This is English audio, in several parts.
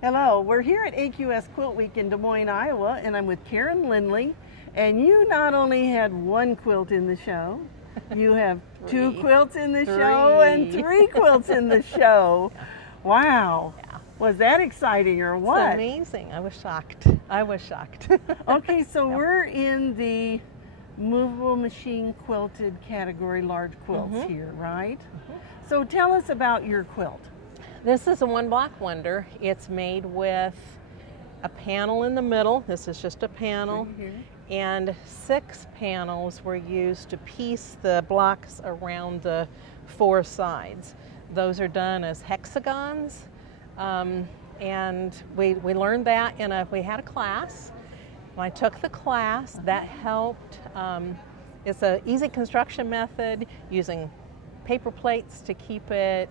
Hello, we're here at AQS Quilt Week in Des Moines, Iowa, and I'm with Karen Lindley. And you not only had one quilt in the show, you have two quilts in the show and 3 quilts in the show. Wow. Yeah. Was that exciting or what? It's amazing. I was shocked. I was shocked. Okay, so we're in the movable machine quilted category, large quilts here, right? So tell us about your quilt. This is a one block wonder. It's made with a panel in the middle. This is just a panel. And 6 panels were used to piece the blocks around the 4 sides. Those are done as hexagons. And we learned that we had a class. When I took the class, that helped. It's an easy construction method using paper plates to keep it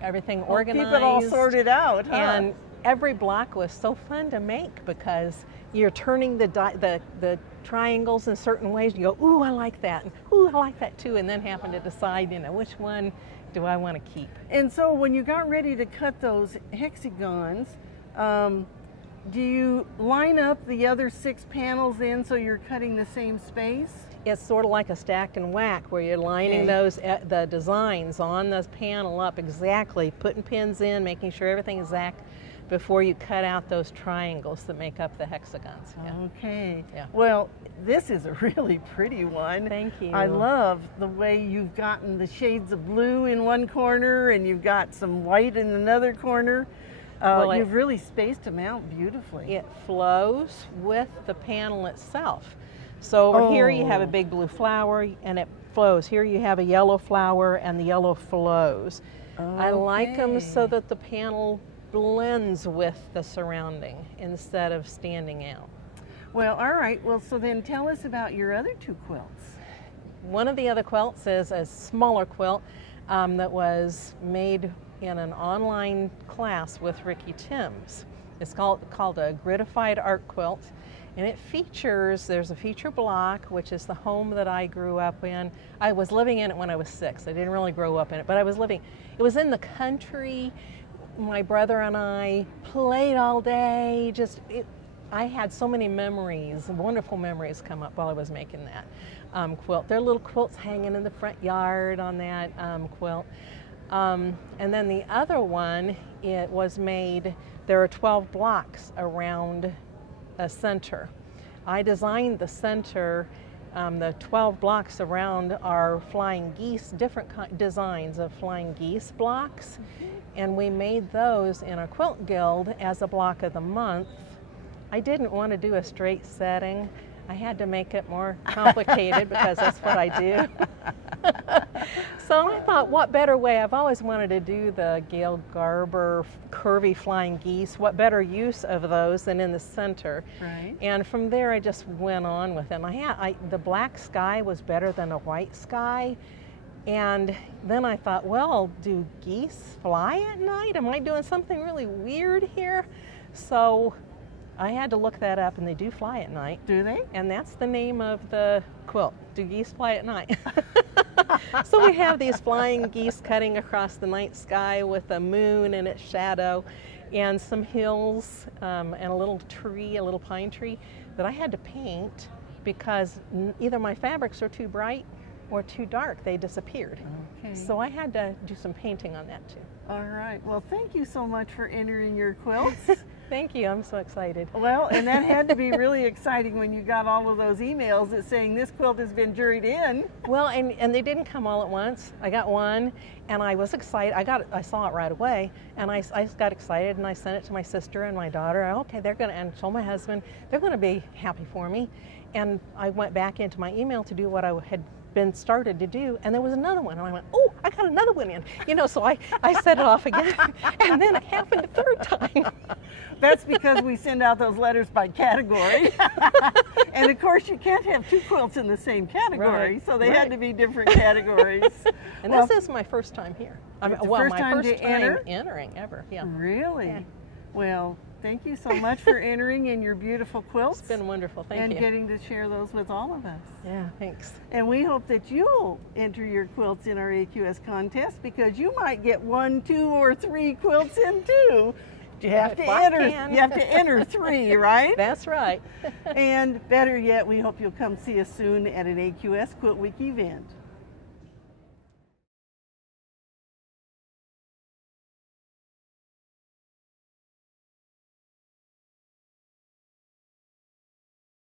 everything organized. Keep it all sorted out, huh? And every block was so fun to make because you're turning the triangles in certain ways. You go, ooh, I like that, and ooh, I like that too, and then having to decide, which one do I want to keep. And so when you got ready to cut those hexagons, do you line up the other 6 panels in so you're cutting the same space? It's sort of like a stack and whack where you're lining the designs on the panel up exactly, putting pins in, making sure everything is exact before you cut out those triangles that make up the hexagons. Yeah. Okay. Yeah. Well, this is a really pretty one. Thank you. I love the way you've gotten the shades of blue in one corner and you've got some white in another corner. You've really spaced them out beautifully. It flows with the panel itself. So over here you have a big blue flower and it flows. Here you have a yellow flower and the yellow flows. I like them so that the panel blends with the surrounding instead of standing out. Well, all right. Well, so then tell us about your other 2 quilts. One of the other quilts is a smaller quilt that was made in an online class with Ricky Tims. It's called a Gridified Art Quilt. And it features, there's a feature block, which is the home that I grew up in. I was living in it when I was 6. I didn't really grow up in it, but it was in the country. My brother and I played all day. I had so many memories, wonderful memories come up while I was making that quilt. There are little quilts hanging in the front yard on that quilt. And then the other one, it was made, there are 12 blocks around a center. I designed the center, the 12 blocks around are Flying Geese, different designs of Flying Geese blocks, and we made those in a quilt guild as a block of the month. I didn't want to do a straight setting. I had to make it more complicated because that's what I do. So I thought, what better way? I've always wanted to do the Gail Garber curvy Flying Geese. What better use of those than in the center? Right. And from there, I just went on with them. The black sky was better than a white sky. And then I thought, well, do geese fly at night? Am I doing something really weird here? So I had to look that up, and they do fly at night. Do they? And that's the name of the quilt. Do geese fly at night? So we have these flying geese cutting across the night sky with a moon in its shadow and some hills and a little tree, a little pine tree that I had to paint because either my fabrics are too bright or too dark. They disappeared. Okay. So I had to do some painting on that too. All right. Well, thank you so much for entering your quilts. Thank you. I'm so excited. Well, and that had to be really exciting when you got all of those emails that saying this quilt has been juried in. Well, and they didn't come all at once. I got one, and I was excited. I saw it right away, and I got excited, and I sent it to my sister and my daughter. Okay, and told my husband they're going to be happy for me. And I went back into my email to do what I had been started to do, and there was another one, and I went, oh, I got another one in. So I set it off again, and then it happened a 3rd time. That's because we send out those letters by category. And of course you can't have 2 quilts in the same category, so they had to be different categories. And this is my first time here. My first time entering ever. Yeah. Really? Yeah. Well, thank you so much for entering in your beautiful quilts. It's been wonderful. Thank you. And getting to share those with all of us. Yeah, thanks. And we hope that you'll enter your quilts in our AQS contest because you might get 1, 2, or 3 quilts in too. you have to If I enter. can. You have to enter 3, right? That's right. And better yet, we hope you'll come see us soon at an AQS Quilt Week event.